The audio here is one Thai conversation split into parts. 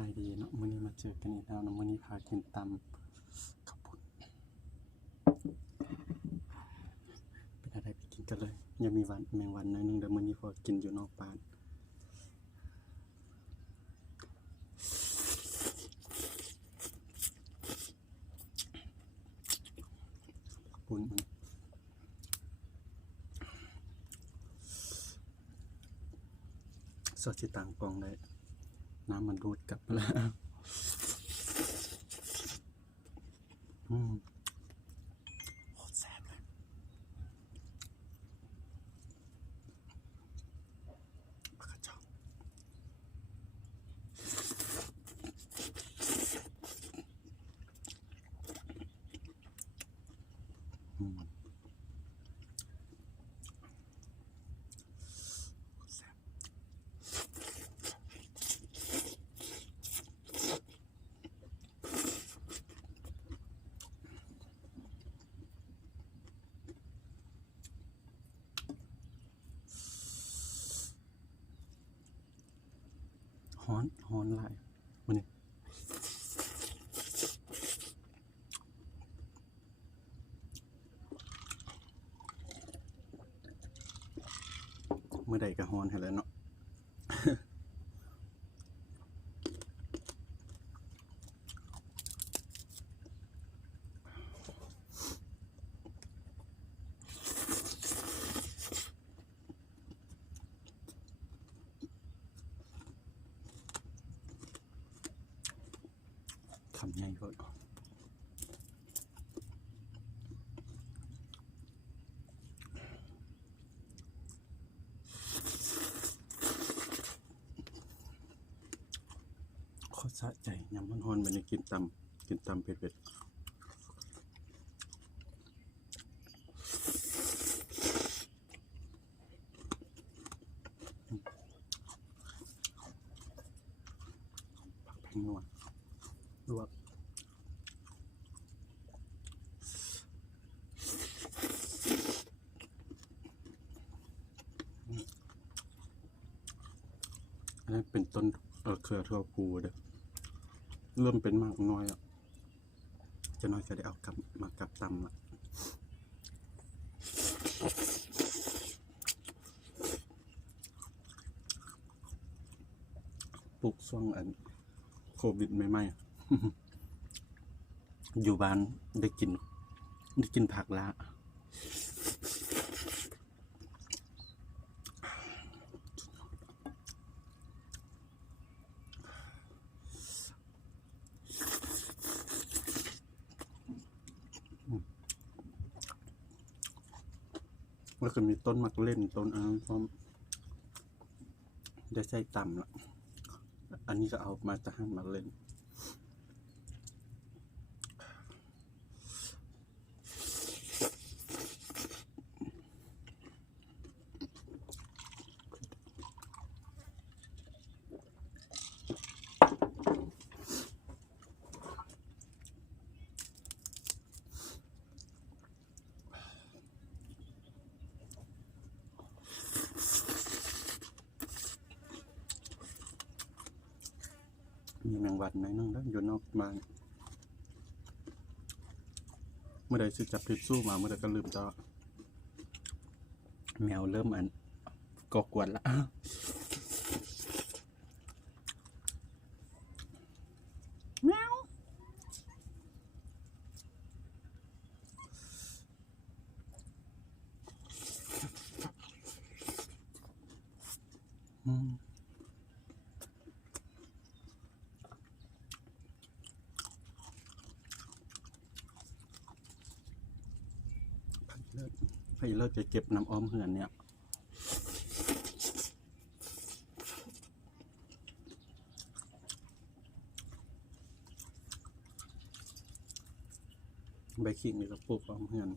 ายดีเนาะมื้อนี้มาเจอกันอีกแล้วเนาะมื้อนี้พากินตำข้าวปุ้นเป็นอะไรไปกินกันเลยยังมีวันแมงวันน้อยนึงเดี๋ยวมื้อนี้พอกินอยู่นอกบ้านปุ้นสดสิต่างกองได้น้ำมันดูดกลับแล้วโคตรแซ่บเลยปลากระจอกแซ่บฮ้อนหลายมื้อนี้มื้อใดก็ฮ้อนให้แล้วเนาะคำใหญ่โพดโคตรสะใจยำฮ้อนๆมื้อนี้กินตำเผ็ดๆผักแพงนัวลวกอันนั้นเป็นต้นเครือทั่วภูเด้อเริ่มเป็นมากน้อยอ่ะจะน้อยจะได้เอากลับมากับตำละปลูกช่วงโควิดใหม่ๆ อยู่บ้านได้กินผักละแล้วก็มีต้นมักเล่นต้นพร้อมได้ใช้ตำละอันนี้ก็เอามาจะหั่นมักเล่นมีแมงวันน้อยนึงแล้วอยู่นอกบ้านเมื่อใดสิจับทิชชู่มาเมื่อใดก็ลืมต่อแมวเริ่มก่อกวนละแมวไผ่เลิศจะเก็บน้ำอ้อมเหือนเนี่ยใบขิงนี่ก็ปลูกอ้อมเหือน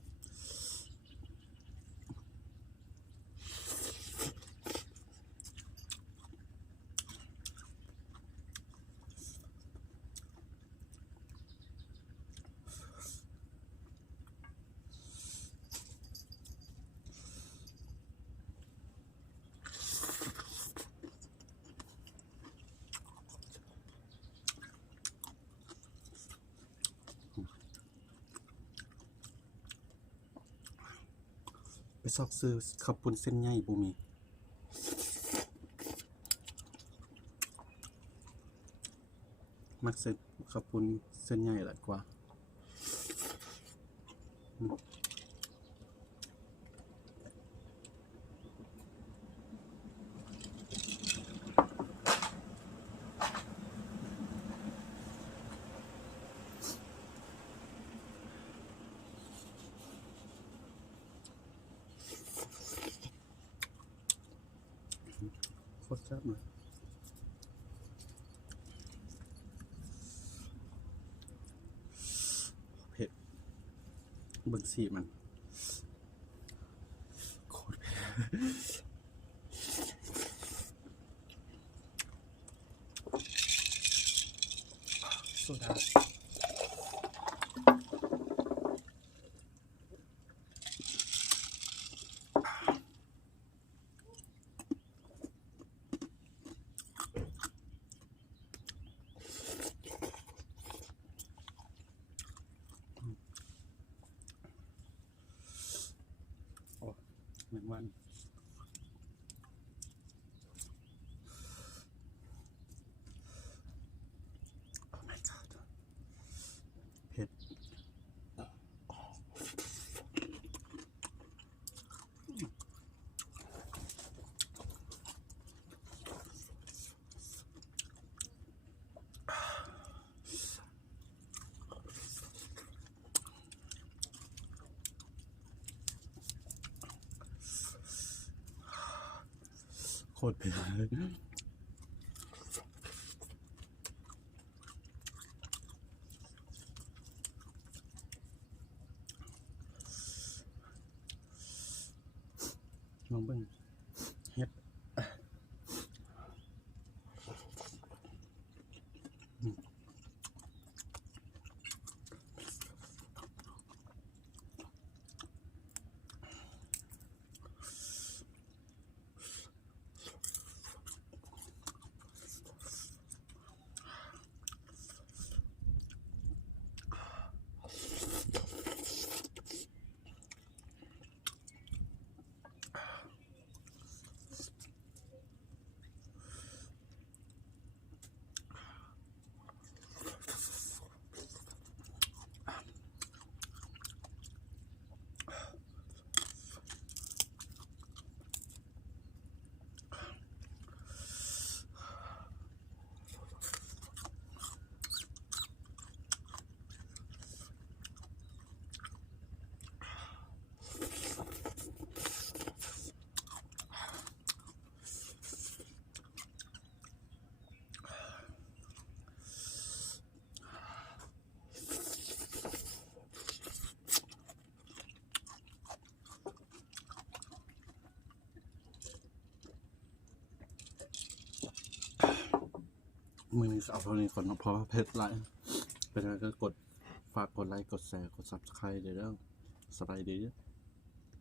ไปซอกซื้อข้าวปุ้นเส้นใหญ่บ่มีมักเส้นข้าวปุ้นเส้นใหญ่หลายกว่าโคตรแซ่บเลยเผ็ดเบิ่งสีมันโคตรเผ็ดโซดาเหมือนวันโอ้ my god เผ็ดโคตรเผ็ดลองเบิ่งเฮ็ดมือนี้เอาเท่านี้ก่อนเนาะเพราะว่าเผ็ดหลายเป็นอะไรก็ฝากกดไลค์กดแชร์กด Subscribe เด้อสบายดี